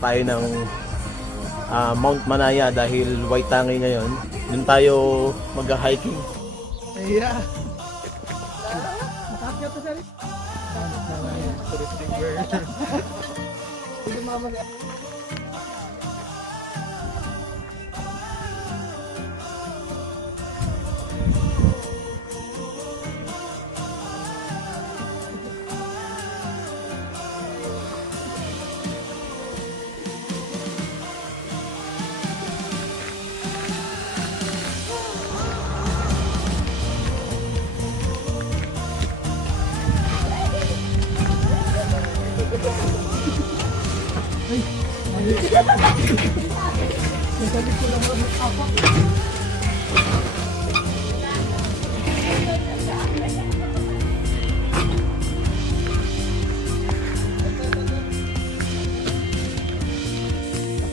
tayo ng Mount Manaya dahil Waitangi ngayon. Doon tayo mag-hiking. Yeah. Makakita sa rin. Sige mama.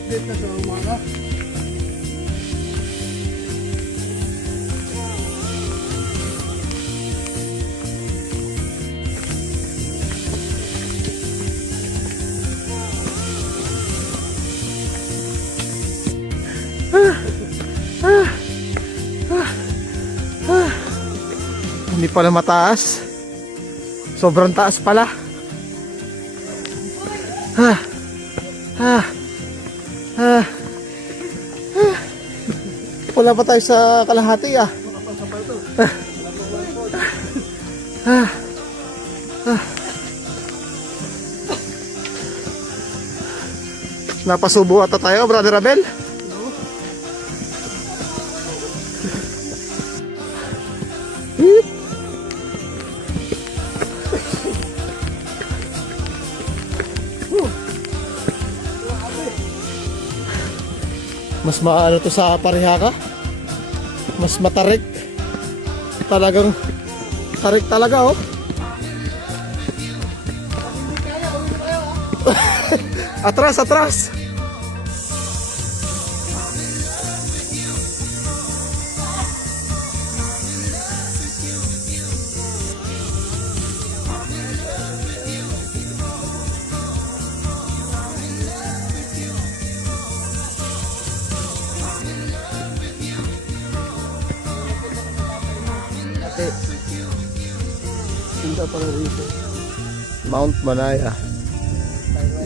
Update na sa umaga. Hindi pala mataas. Sobrang taas pala. Wala pa tayo sa kalahati ah. Napasubo ata tayo, Brother Abel. Mas maano to sa Parihaka. Mas matarik. Talagang tarik talaga oh. Atras, atras. Punta pala rito. Mount Manaya.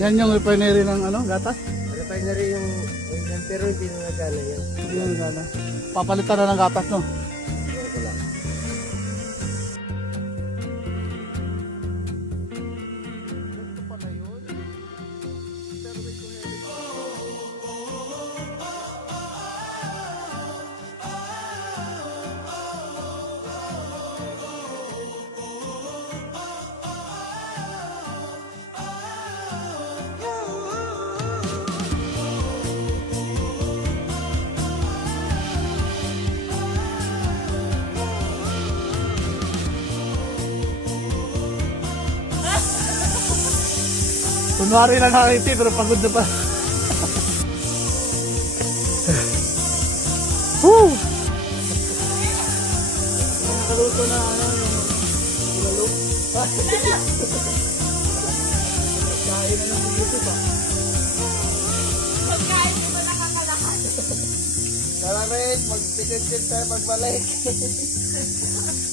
Yan yung refinery ng ano, gatas? Refinery yung oil pero hindi na nagana yan. Hindi yung gana. Papalitan na ng gatas no? Kunwari lang nakakiti pero pagod na pa. Woo! Nakaluto na ano yung ilalo. Kain na ng YouTube ah. Pagkain mo nakakalakad. Tara rin, mag-ticket tayo pagbalik.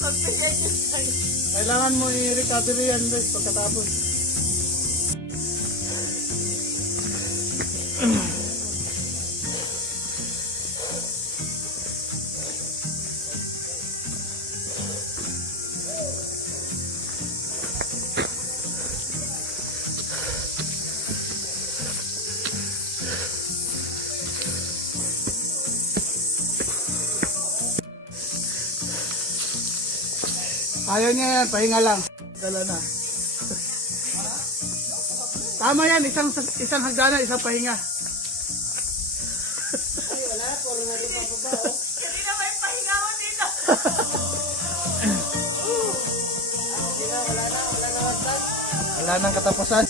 Pag-ticket tayo. Kailangan mo i-recovery yan guys pagkatapos. Ayaw niya yan, pahinga lang. Dala na. Tama yan, isang hagdanan, isang pahinga. Hindi na may pahinga mo dito. Wala nang katapusan.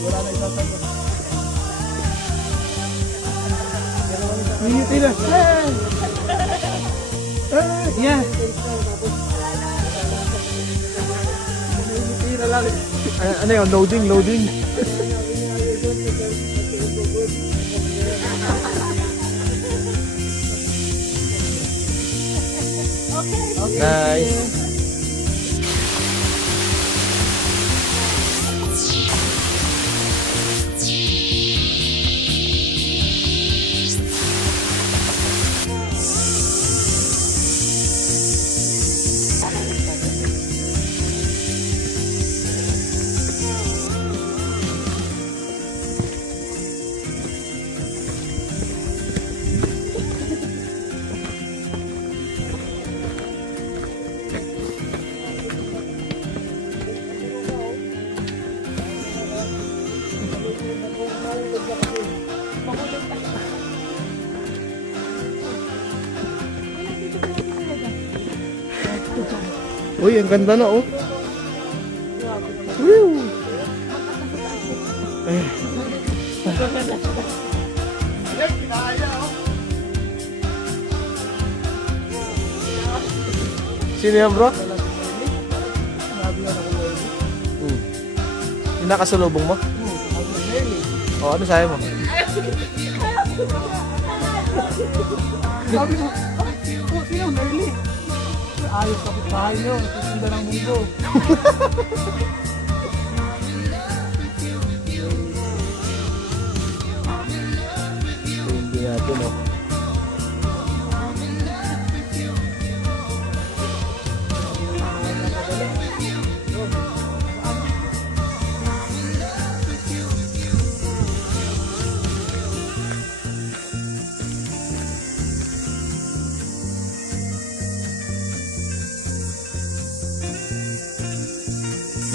Wala na isasagot. Ngingiti na. Yeah. Ngingiti na lang. Ano yun? Loading, loading. Nice. Uy, ang ganda na oh. Woo! Ay. Sino yan, bro? Yung nakasalubong mo? O, ano sabi mo? Sabi mo, sino Merly? Ayos kapit bahay nyo, susundan ng mundo. Hindi natin oh.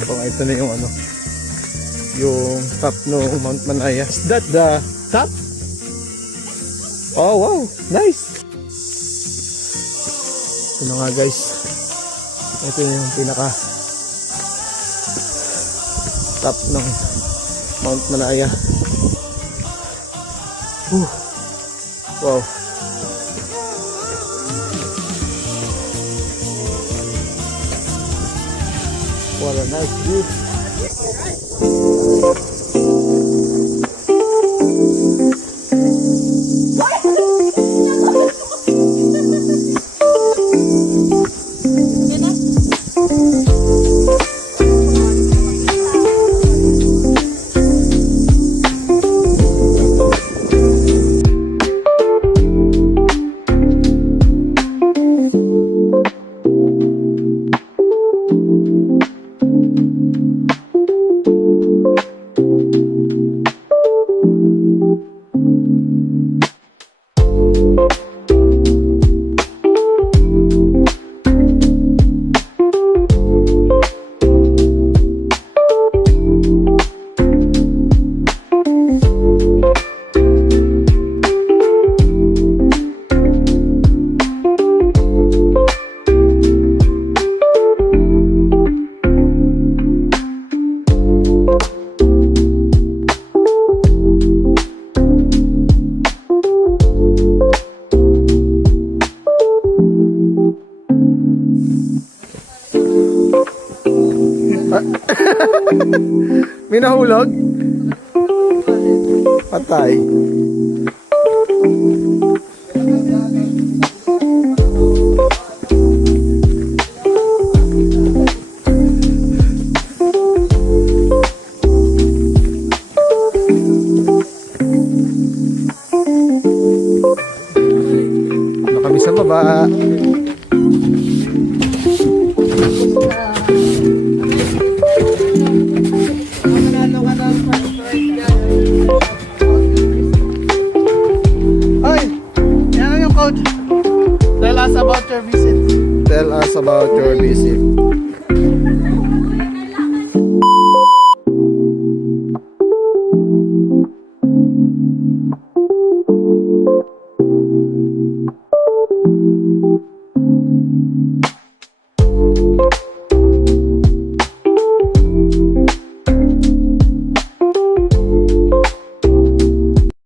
Oh, ito na yung ano, yung top ng Mount Manaya. Is that the top? Oh wow, nice. Ito na nga guys, ito yung pinaka top ng Mount Manaya. Wow. What a nice view. May nahulog? Patay. Na kami sa baba. Yan yung code. Tell us about your visit. Tell us about your visit.